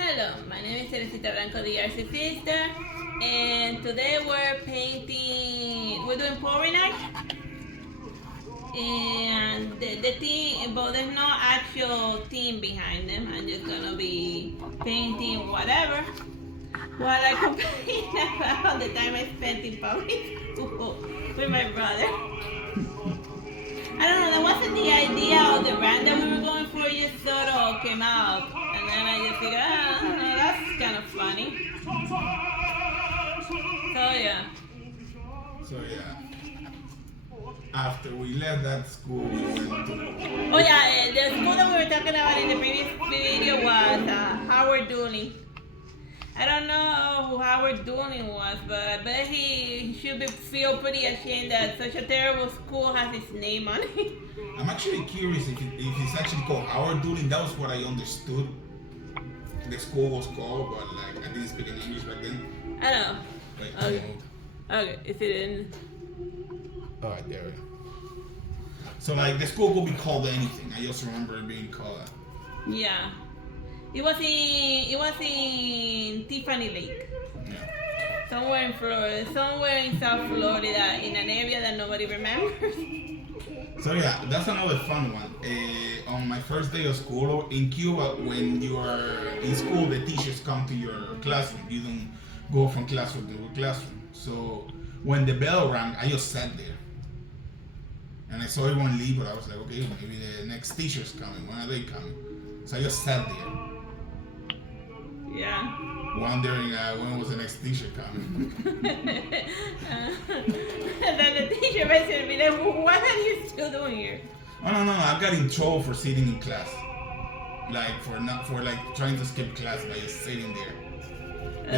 Hello, my name is Artsy Sister, the Artsy Sister, and today we're doing pouring art, and the theme, but there's no actual theme behind them. I'm just gonna be painting whatever, while I complain about the time I spent in public school with my brother. I don't know, that wasn't the idea of the brand that we were going for, it just sort of came out. And then I just figured, I don't know, that's kind of funny. So yeah. After we left that school, we went to. Oh yeah, the school that we were talking about in the previous video was Howard Dooley. I don't know who Howard Dooley was, but I bet he should feel pretty ashamed that such a terrible school has his name on it. I'm actually curious if it's actually called Howard Dooley. That was what I understood the school was called, but like I didn't speak in English back then. I know. Wait, Okay, is it in? Oh, right there. So like the school could be called anything. I just remember it being called. Yeah. It was in Tiffany Lake. Yeah. Somewhere in South Florida, in an area that nobody remembers. So yeah, that's another fun one. On my first day of school in Cuba, when you are in school, the teachers come to your classroom. You don't go from classroom to classroom. So when the bell rang, I just sat there. And I saw everyone leave, but I was like, okay, maybe the next teacher's coming. When are they coming? So I just sat there. Yeah. Wondering when was the next teacher coming. And then the teacher basically be like, what are you still doing here? Oh no, I got in trouble for sitting in class. Like for trying to skip class by just sitting there.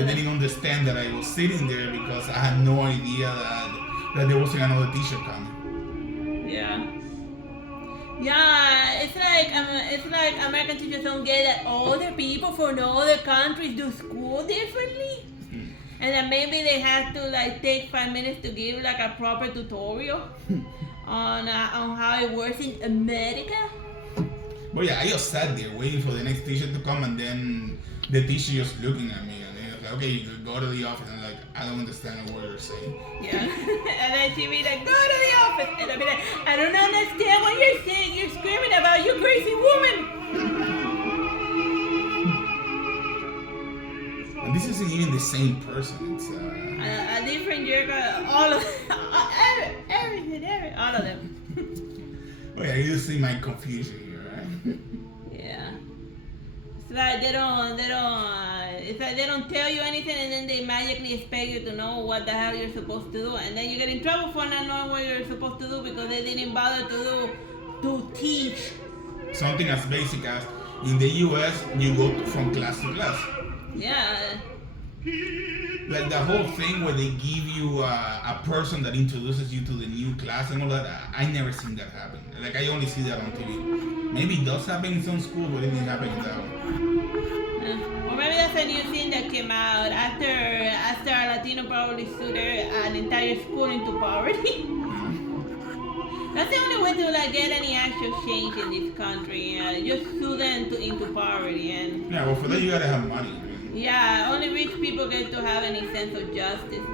They didn't understand that I was sitting there because I had no idea that there wasn't another teacher coming. Yeah. Yeah, it's like American teachers don't get that other people from other countries do school differently, and that maybe they have to like take 5 minutes to give like a proper tutorial on how it works in America. But yeah, I just sat there waiting for the next teacher to come, and then the teacher just looking at me, and they was like, "Okay, you can go to the office." And I'm like, I don't understand what you're saying. Yeah, and then she be like, "Go to the office," and I be like, "I don't understand what you're saying. You're screaming about you crazy woman." And this isn't even the same person. It's a different jerk. All of everything, all of them. Oh yeah, you see my confusion here, right? Yeah. It's like it's like they don't tell you anything, and then they magically expect you to know what the hell you're supposed to do, and then you get in trouble for not knowing what you're supposed to do because they didn't bother to teach. Something as basic as in the US, you go from class to class. Yeah. Like the whole thing where they give you a person that introduces you to the new class and all that, I never seen that happen. Like I only see that on TV. Maybe it does happen in some schools, but it didn't happen in that one. Or maybe that's a new thing that came out after a Latino probably sued an entire school into poverty. That's the only way to like get any actual change in this country. Just sue them into poverty and. Yeah, well for that you gotta have money. Yeah, only rich people get to have any sense of justice.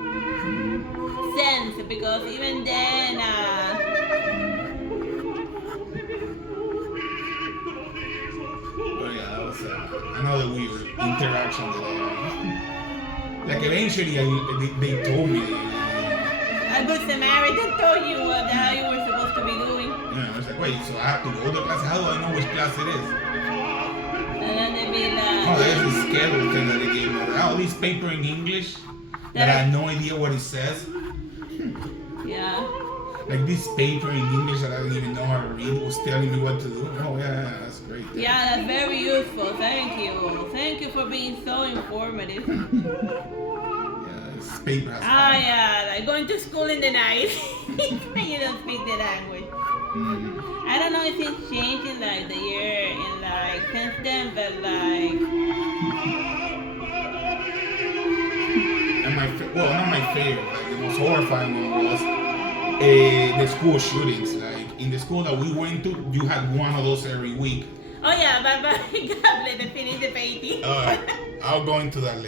Because even then, Oh yeah, that was another weird interaction that I had. Like eventually they told me. a good Samaritan told you what the hell you were supposed to be doing. Yeah, I was like, wait, so I have to go to class? How do I know which class it is? And then they be like, Oh, there's a schedule thing that they gave me. All this paper in English that I have no idea what it says. yeah. Like this paper in English that I don't even know how to read was telling me what to do. Oh yeah, that's great. Yeah, that's very useful. Thank you. Thank you for being so informative. Yeah, this paper has. Yeah, like going to school in the night when you don't speak the language. Mm-hmm. I don't know if it's changed in like the year in like since then, but like. And not my favorite. Like the most horrifying one was the school shootings. Like in the school that we went to, you had one of those every week. Oh yeah, but God bless the finish the painting. All right, I'll go into that later.